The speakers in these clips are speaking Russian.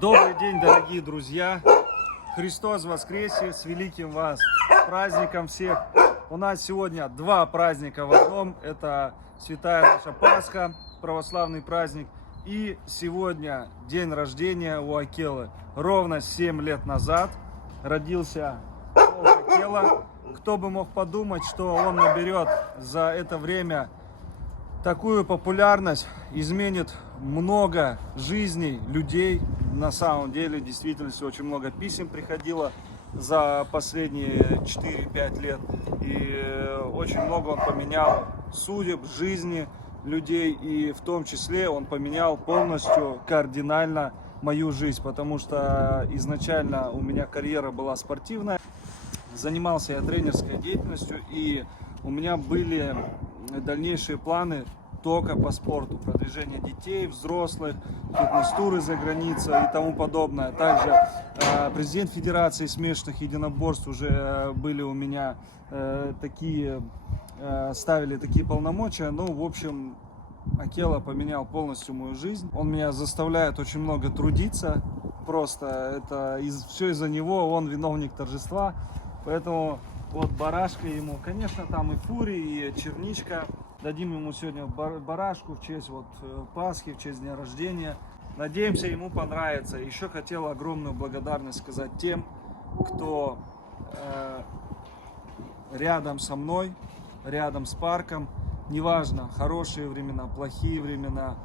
Добрый день, дорогие друзья! Христос воскресе! С великим вас! С праздником всех! У нас сегодня два праздника в одном. Это Святая наша Пасха, православный праздник. И сегодня день рождения у Акелы. Ровно 7 лет назад родился Акела. Кто бы мог подумать, что он наберет за это время такую популярность, изменит много жизней людей. На самом деле, в действительности, очень много писем приходило за последние 4-5 лет. И очень много он поменял судеб, жизни людей. И в том числе он поменял полностью, кардинально мою жизнь. Потому что изначально у меня карьера была спортивная. Занимался я тренерской деятельностью. И у меня были дальнейшие планы только по спорту, продвижение детей, взрослых, фитнес-туры за границей и тому подобное. Также президент Федерации смешанных единоборств уже были у меня такие, ставили такие полномочия. Ну, в общем, Акела поменял полностью мою жизнь. Он меня заставляет очень много трудиться. Просто это все из-за него, он виновник торжества. Поэтому вот барашка ему, конечно, там и фури, и черничка. Дадим ему сегодня барашку в честь вот Пасхи, в честь дня рождения. Надеемся, ему понравится. Еще хотел огромную благодарность сказать тем, кто рядом со мной, рядом с парком. Неважно, хорошие времена, плохие времена.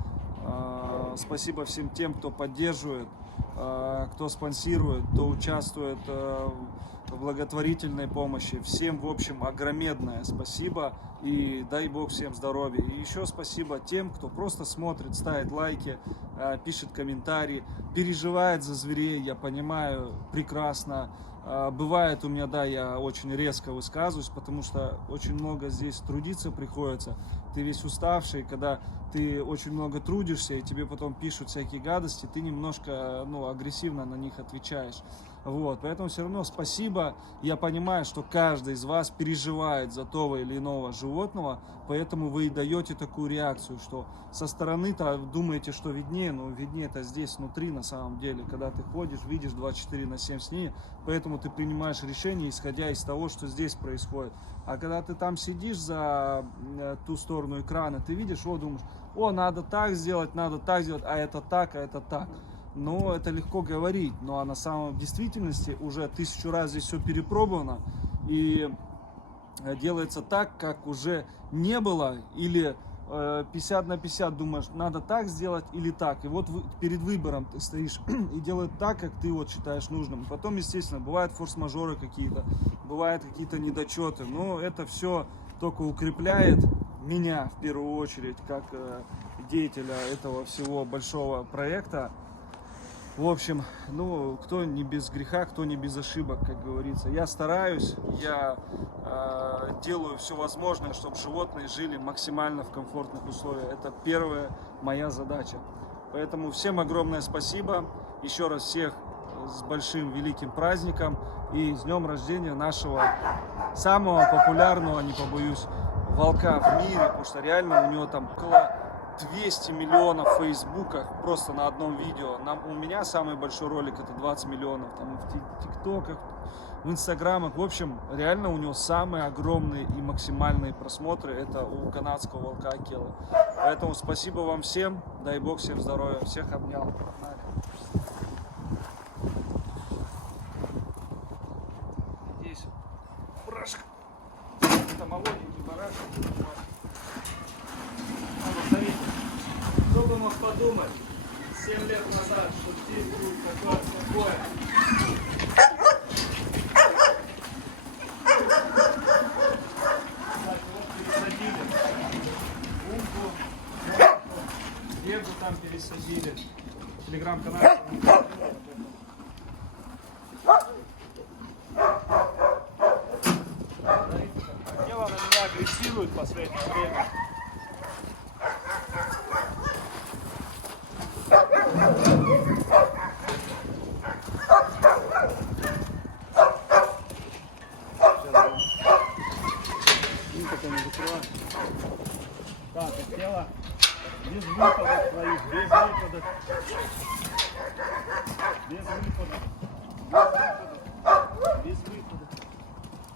Спасибо всем тем, кто поддерживает, кто спонсирует, кто участвует в благотворительной помощи. Всем, в общем, огромное спасибо и дай Бог всем здоровья. И еще спасибо тем, кто просто смотрит, ставит лайки, пишет комментарии, переживает за зверей. Я понимаю прекрасно. Бывает у меня, да, я очень резко высказываюсь, потому что очень много здесь трудиться приходится. Ты весь уставший, когда ты очень много трудишься, и тебе потом пишут всякие гадости, ты немножко, агрессивно на них отвечаешь. Вот, поэтому все равно спасибо. Я понимаю, что каждый из вас переживает за того или иного животного, поэтому вы и даете такую реакцию, что со стороны-то думаете, что виднее, но виднее-то здесь внутри на самом деле, когда ты ходишь, видишь 24/7 с ней, поэтому ты принимаешь решение, исходя из того, что здесь происходит. А когда ты там сидишь за ту сторону экрана, ты видишь, думаешь, надо так сделать, а это так, а это так. Но это легко говорить, но на самом действительности уже 1000 раз здесь все перепробовано и делается так, как уже не было, или 50/50 думаешь, надо так сделать или так. И вот перед выбором ты стоишь и делают так, как ты вот считаешь нужным. Потом, естественно, бывают форс-мажоры какие-то, бывают какие-то недочеты, но это все только укрепляет меня в первую очередь, как деятеля этого всего большого проекта. В общем, кто не без греха, кто не без ошибок, как говорится. Я стараюсь, я делаю все возможное, чтобы животные жили максимально в комфортных условиях. Это первая моя задача. Поэтому всем огромное спасибо. Еще раз всех с большим великим праздником и с днем рождения нашего самого популярного, не побоюсь, волка в мире. Потому что реально у него там около 200 миллионов в фейсбуках просто на одном видео. У меня самый большой ролик это 20 миллионов. Там в тиктоках, в инстаграмах. В общем, реально у него самые огромные и максимальные просмотры. Это у канадского волка Акелы. Поэтому спасибо вам всем. Дай Бог всем здоровья. Всех обнял. Здесь барашек. Это молоденький барашек. Кто бы мог подумать 7 лет назад, что здесь будет такое. Так, вот пересадили. Умку, Дегу там пересадили. Телеграм-канал. Акела на меня агрессирует в последнее время. Так, Акела без выпадов своих, без выпадов. Без выхода. Без выхода.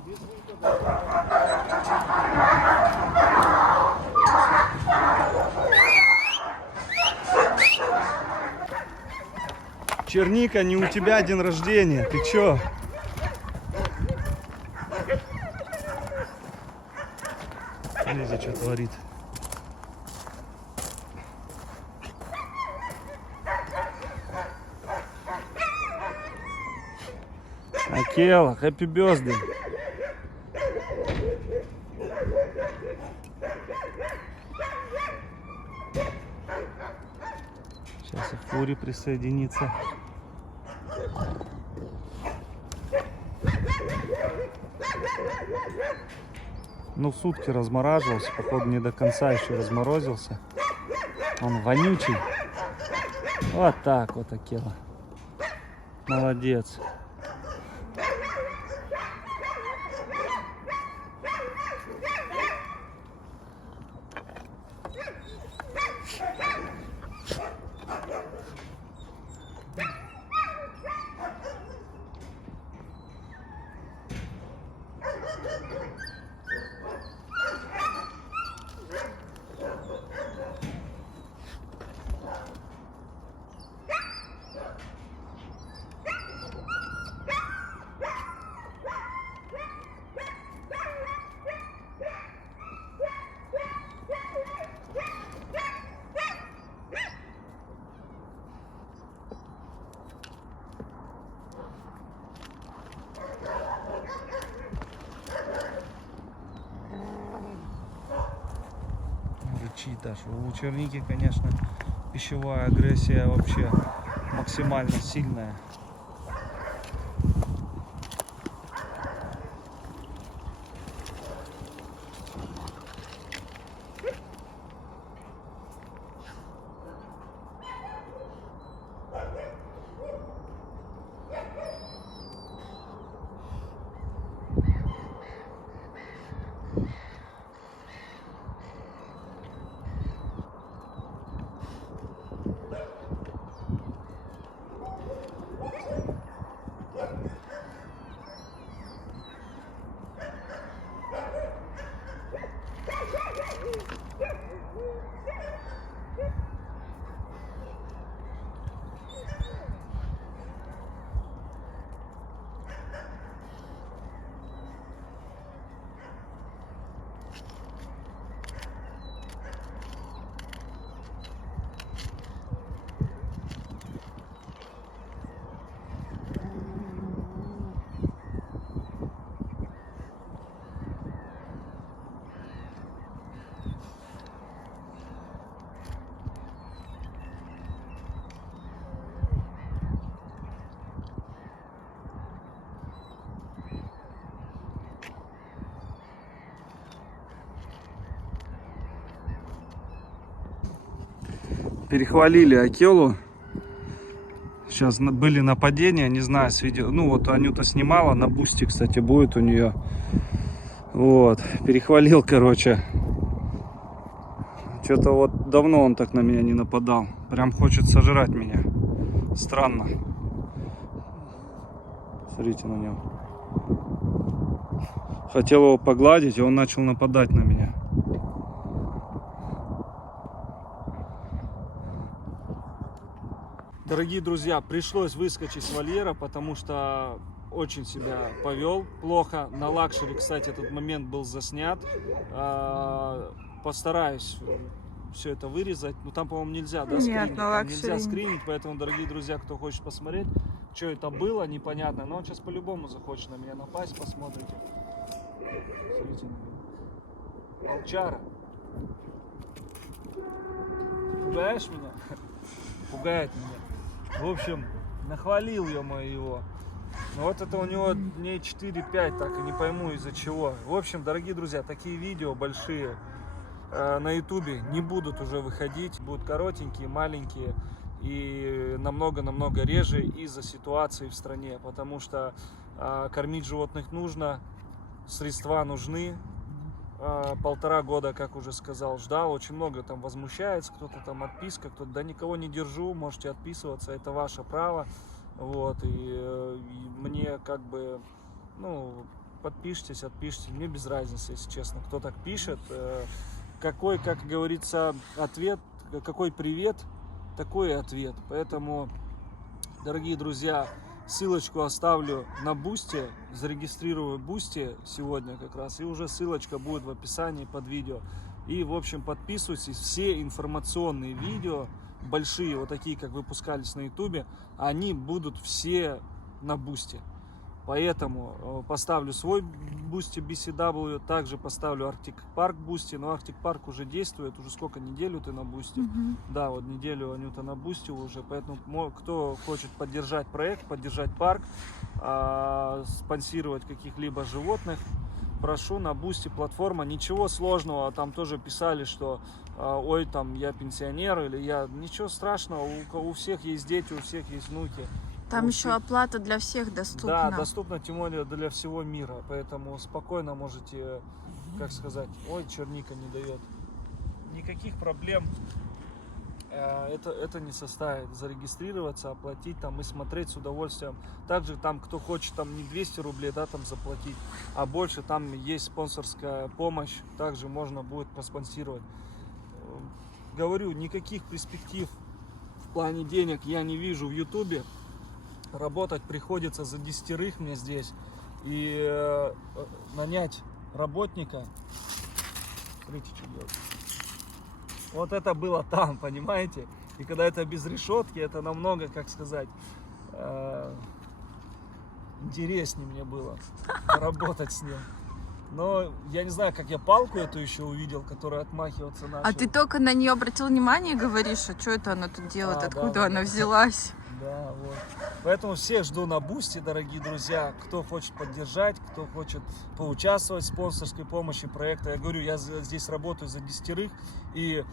Без выхода. Черника, не у тебя день рождения. Ты чё? Смотрите, что творит. Акела, хэппи бёрздэй. Сейчас и Фури присоединится. Ну, сутки размораживался, походу не до конца еще разморозился. Он вонючий. Вот так вот, Акела. Молодец. Рычит аж. У черники, конечно, пищевая агрессия вообще максимально сильная. Перехвалили Акелу. Сейчас были нападения, не знаю, с видео. Ну вот Анюта снимала, на бусте, кстати, будет у нее. Вот, перехвалил, короче. Что-то вот давно он так на меня не нападал. Прям хочет сожрать меня. Странно. Смотрите на него. Хотел его погладить, и он начал нападать на меня. Дорогие друзья, пришлось выскочить с вольера, потому что очень себя повел плохо. На лакшери, кстати, этот момент был заснят. Постараюсь все это вырезать. Но там, по-моему, нельзя, да, скринить? Нет, на лакшери нельзя скринить, поэтому, дорогие друзья, кто хочет посмотреть, что это было, непонятно. Но он сейчас по-любому захочет на меня напасть, посмотрите. Смотрите на меня. Волчара. Пугаешь меня? Пугает меня. В общем, нахвалил я его. Но вот это у него дней 4-5, так и не пойму из-за чего. В общем, дорогие друзья, такие видео большие на ютубе не будут уже выходить. Будут коротенькие, маленькие и намного-намного реже из-за ситуации в стране. Потому что кормить животных нужно, средства нужны. 1,5 года, как уже сказал, ждал. Очень много там возмущается, кто-то там отписка, кто-то, да никого не держу, можете отписываться, это ваше право. Вот, и мне как бы, ну, подпишитесь, отпишитесь, мне без разницы, если честно, кто так пишет. Какой, как говорится, ответ, какой привет, такой и ответ. Поэтому, дорогие друзья, ссылочку оставлю на Boosty, зарегистрирую Boosty сегодня как раз, и уже ссылочка будет в описании под видео. И, в общем, подписывайтесь, все информационные видео, большие, вот такие, как выпускались на YouTube, они будут все на Boosty. Поэтому поставлю свой Boosty BCW, также поставлю Arctic Park Boosty, но Arctic Park уже действует, уже сколько, неделю ты на Boosty? Да, вот неделю Анюта на Boosty уже, поэтому кто хочет поддержать проект, поддержать парк, спонсировать каких-либо животных, прошу на Boosty платформа, ничего сложного, там тоже писали, что ой, там я пенсионер или я, ничего страшного, у всех есть дети, у всех есть внуки. Там еще оплата для всех доступна. Да, доступна, тем более для всего мира, поэтому спокойно можете, как сказать, ой, черника не дает. Никаких проблем это не составит, зарегистрироваться, оплатить там и смотреть с удовольствием. Также там, кто хочет там не 200 рублей, да, там заплатить, а больше, там есть спонсорская помощь, также можно будет проспонсировать. Говорю, никаких перспектив в плане денег я не вижу в Ютубе. Работать приходится за 10 мне здесь. И нанять работника. Смотрите, что делать. Вот это было там, понимаете? И когда это без решетки, это намного, как сказать, интереснее мне было работать с ним. Но я не знаю, как я палку эту еще увидел, которая отмахиваться начала. А ты только на нее обратил внимание и говоришь, а что это она тут делает, откуда да, она взялась? Да, вот. Поэтому всех жду на Boosty, дорогие друзья. Кто хочет поддержать, кто хочет поучаствовать в спонсорской помощи проекта. Я говорю, я здесь работаю за 10, и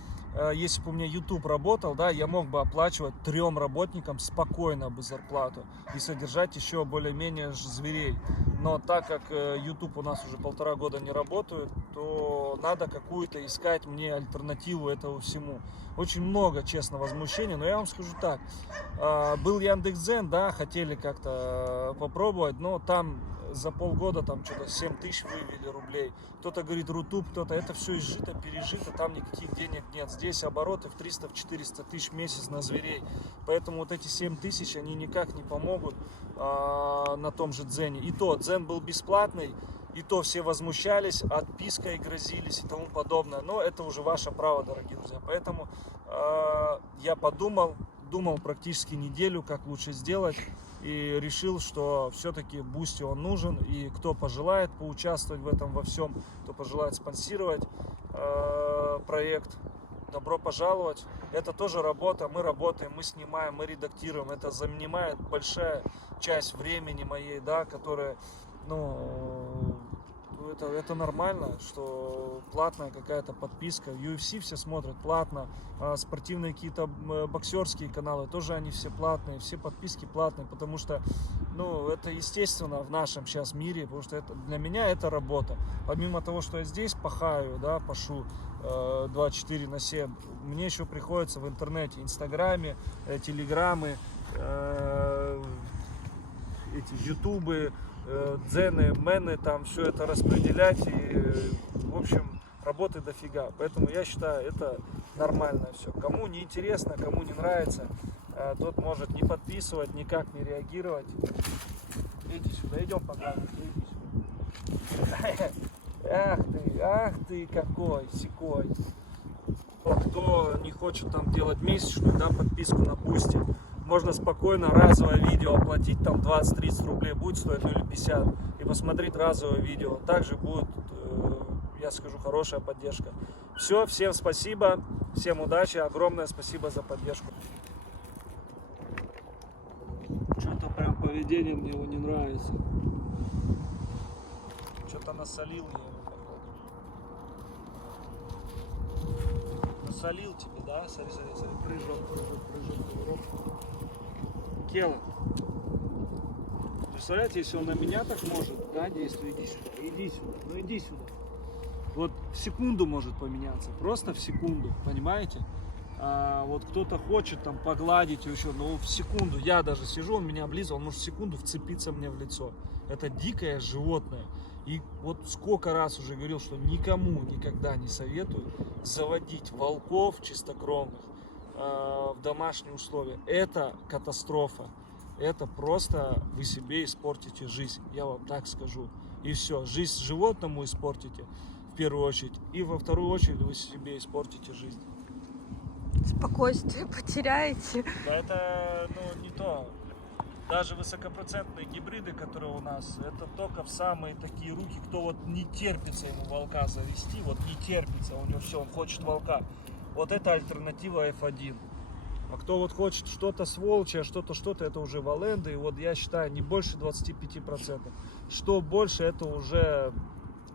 если бы у меня YouTube работал, да, я мог бы оплачивать 3 работникам спокойно бы зарплату и содержать еще более-менее зверей. Но так как YouTube у нас уже 1,5 года не работает, то надо какую-то искать мне альтернативу этому всему. Очень много, честно, возмущений, но я вам скажу так. Был Яндекс.Дзен, да, хотели как-то попробовать, но там за полгода там что-то 7 тысяч вывели рублей. Кто-то говорит Рутуб, кто-то, это все изжито, пережито, там никаких денег нет. Здесь обороты в 300-400 тысяч в месяц на зверей. Поэтому вот эти 7 тысяч, они никак не помогут на том же Дзене. И то, Дзен был бесплатный, и то все возмущались, отпиской грозились и тому подобное. Но это уже ваше право, дорогие друзья. Поэтому я думал практически неделю, как лучше сделать. И решил, что все-таки Boosty он нужен. И кто пожелает поучаствовать в этом во всем, кто пожелает спонсировать проект, добро пожаловать. Это тоже работа, мы работаем, мы снимаем, мы редактируем. Это занимает большая часть времени моей, да, которая, ну, это нормально, что платная какая-то подписка. UFC все смотрят платно, спортивные какие-то боксерские каналы тоже они все платные, все подписки платные, потому что, ну, это естественно в нашем сейчас мире, потому что это, для меня это работа. Помимо того, что я здесь пахаю, да, пашу 24/7, мне еще приходится в интернете, инстаграме, телеграммы, эти ютубы, дзены, мены, там все это распределять, и, в общем, работы дофига. Поэтому я считаю, это нормально все. Кому не интересно, кому не нравится, тот может не подписывать, никак не реагировать. Иди сюда, идем погнали, иди сюда. Ах ты, какой, секой. Кто не хочет там делать месячную, да, подписку на Boosty, можно спокойно разовое видео оплатить, там 20-30 рублей будет стоить, ну или 50, и посмотреть разовое видео. Также будет, я скажу, хорошая поддержка. Все, всем спасибо, всем удачи, огромное спасибо за поддержку. Что-то прям поведение мне его не нравится. Что-то насолил я его, походу. Насолил тебе, да? Смотри, прыжок. Тело. Представляете, если он на меня так может, да, действует, иди сюда. Вот в секунду может поменяться, просто в секунду, понимаете? Вот кто-то хочет там погладить еще, но в секунду, я даже сижу, он меня облизывал, он может в секунду вцепиться мне в лицо. Это дикое животное. И вот сколько раз уже говорил, что никому никогда не советую заводить волков чистокровных в домашние условия. Это катастрофа. Это просто вы себе испортите жизнь, я вам так скажу. И все, жизнь животному испортите в первую очередь, и во вторую очередь вы себе испортите жизнь. Спокойствие потеряете. Да, это не то. Даже высокопроцентные гибриды, которые у нас, это только в самые такие руки, кто вот не терпится ему волка завести, вот не терпится, у него все, он хочет волка. Вот это альтернатива F1. А кто вот хочет что-то с волчья, что-то, это уже валенды, и вот я считаю, не больше 25%. Что больше, это уже,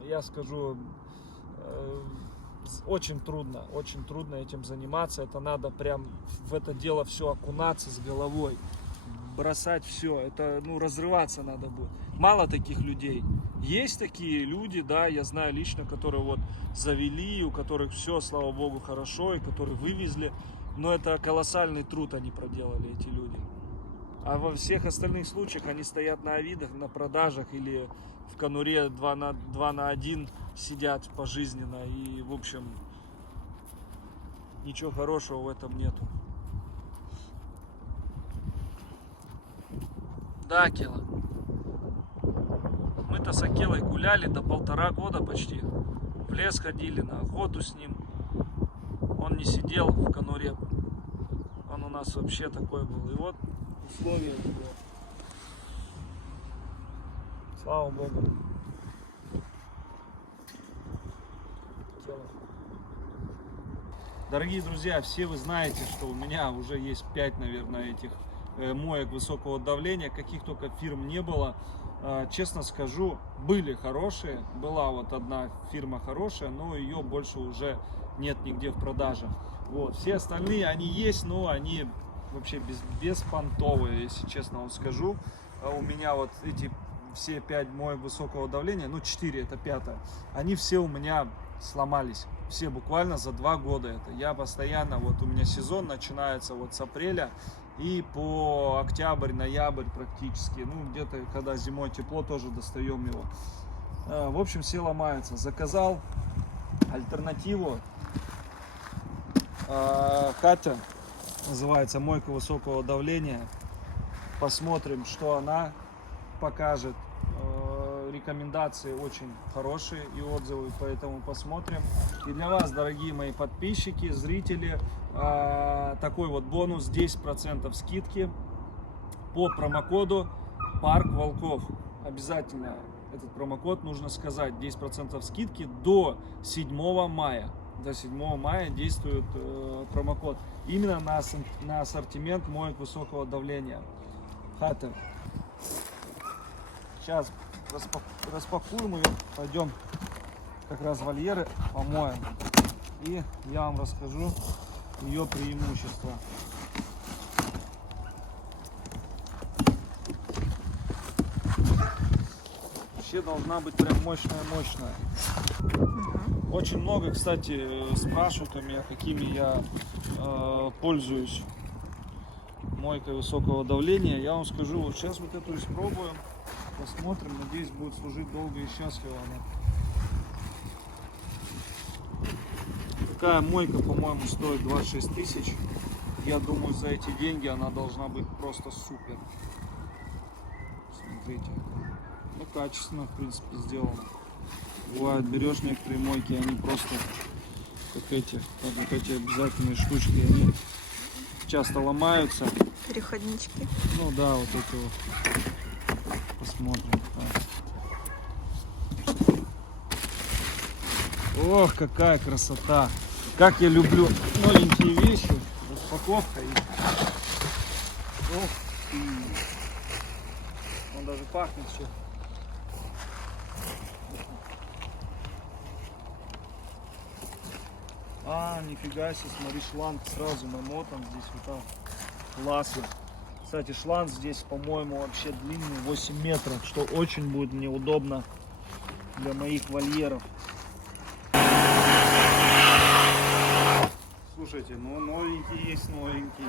я скажу, очень трудно этим заниматься. Это надо прям в это дело все окунаться с головой, бросать все. Это, разрываться надо будет. Мало таких людей. Есть такие люди, да, я знаю лично, которые вот завели, у которых все, слава богу, хорошо, и которые вывезли. Но это колоссальный труд они проделали, эти люди. А во всех остальных случаях они стоят на авидах, на продажах или в конуре 2 на 1 сидят пожизненно. И, в общем, ничего хорошего в этом нету. Да, Акела. Мы-то с Акелой гуляли до 1,5 года почти. В лес ходили, на охоту с ним. Он не сидел в конуре. Он у нас вообще такой был. И вот условия его. Слава Богу. Дорогие друзья, все вы знаете, что у меня уже есть 5, наверное, этих моек высокого давления. Каких только фирм не было. Честно скажу, были хорошие. Была вот одна фирма хорошая, но ее больше уже нет нигде в продаже. Вот. Все остальные, они есть, но они вообще беспонтовые, если честно вам скажу. У меня вот эти все 5 моек высокого давления, 4, это 5-я, они все у меня сломались. Все буквально за 2 года это. Я постоянно, вот у меня сезон начинается вот с апреля и по октябрь, ноябрь практически. Где-то, когда зимой тепло, тоже достаем его. В общем, все ломаются. Заказал альтернативу. Катя, называется, мойка высокого давления. Посмотрим, что она покажет. Рекомендации очень хорошие и отзывы, поэтому посмотрим. И для вас, дорогие мои подписчики, зрители, такой вот бонус: 10% скидки по промокоду Парк Волков. Обязательно этот промокод нужно сказать. 10% скидки до 7 мая. До 7 мая действует промокод именно на ассортимент моек высокого давления. Хата. Сейчас распакуем ее, пойдем как раз вольеры помоем, и я вам расскажу ее преимущества. Вообще должна быть прям мощная. Очень много, кстати, спрашивают у меня, какими я пользуюсь мойкой высокого давления. Я вам скажу, вот сейчас вот эту испробуем. Посмотрим, надеюсь, будет служить долго и счастливо она. Такая мойка, по-моему, стоит 26 тысяч. Я думаю, за эти деньги она должна быть просто супер. Смотрите. Качественно, в принципе, сделано. Бывает, берешь некоторые мойки, они просто как эти обязательные штучки, они часто ломаются. Переходнички. Да, вот это вот. Посмотрим. Ох, какая красота! Как я люблю новенькие вещи. Распаковка. Ох ты! Он даже пахнет все. Нифига себе, смотри, шланг сразу намотан здесь вот так. Классно. Кстати, шланг здесь, по-моему, вообще длинный 8 метров, что очень будет мне удобно для моих вольеров. слушайте, ну новенький есть новенький.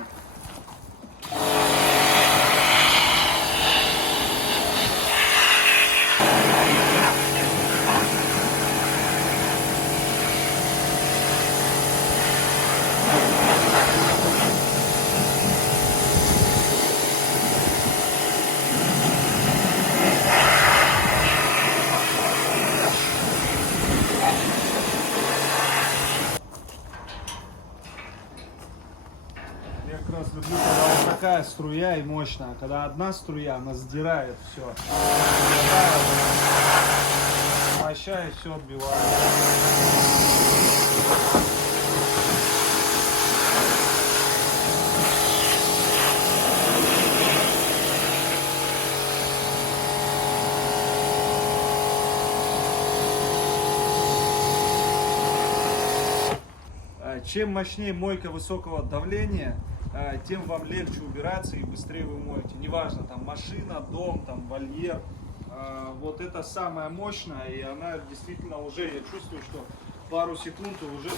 Я как раз люблю, когда вот такая струя и мощная. Когда одна струя, она сдирает все. Моща и все отбивает. Чем мощнее мойка высокого давления, тем вам легче убираться и быстрее вы моете. Неважно, там машина, дом, там вольер. Вот это самая мощная, и она действительно уже, я чувствую, что пару секунд и уже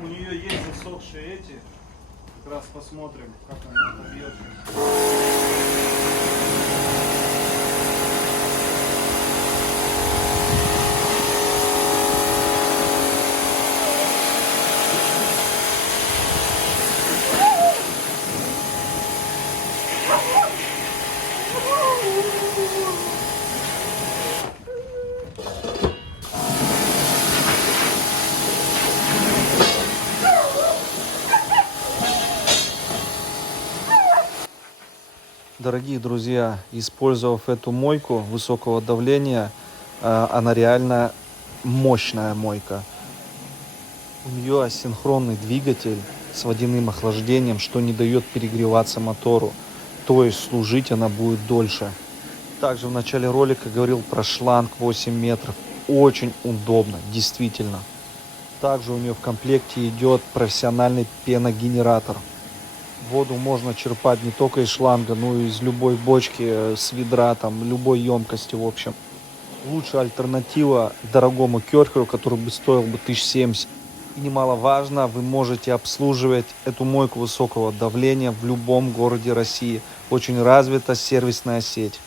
у нее есть засохшие эти. Как раз посмотрим, как она отобьет. Дорогие друзья, использовав эту мойку высокого давления, она реально мощная мойка. У нее асинхронный двигатель с водяным охлаждением, что не дает перегреваться мотору. То есть служить она будет дольше. Также в начале ролика говорил про шланг 8 метров. Очень удобно, действительно. Также у нее в комплекте идет профессиональный пеногенератор. Воду можно черпать не только из шланга, но и из любой бочки, с ведра, там, любой емкости, в общем. Лучшая альтернатива дорогому керхеру, который бы стоил бы 1070. И немаловажно, вы можете обслуживать эту мойку высокого давления в любом городе России. Очень развита сервисная сеть.